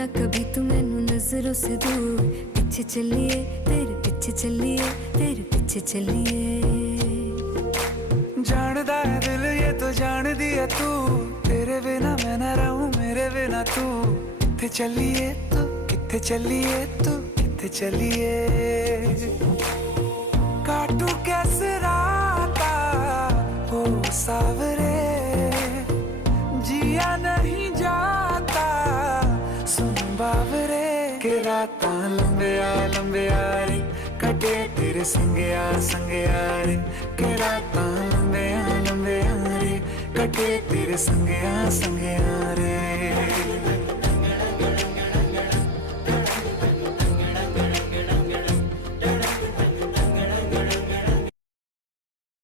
ना कभी तू मैनू नजरों से दूर, पीछे चलिए तेरे पीछे चलिए तेरे पीछे चलिए। जानदा है दिल ये तो जान दिया तू, तेरे बिना मैं ना रहूं मेरे बिना तू। किथे चलिए तू किथे चलिए तू किथे चलिए। काटू कैसे राता हो सावरे, जिया नहीं जाता सुन बावरे। के रातां लंबिया लंबिया रे कटे तेरे संगया संगया रे। के रातां लंबिया लंबिया रे कटे तेरे संगया संगया रे।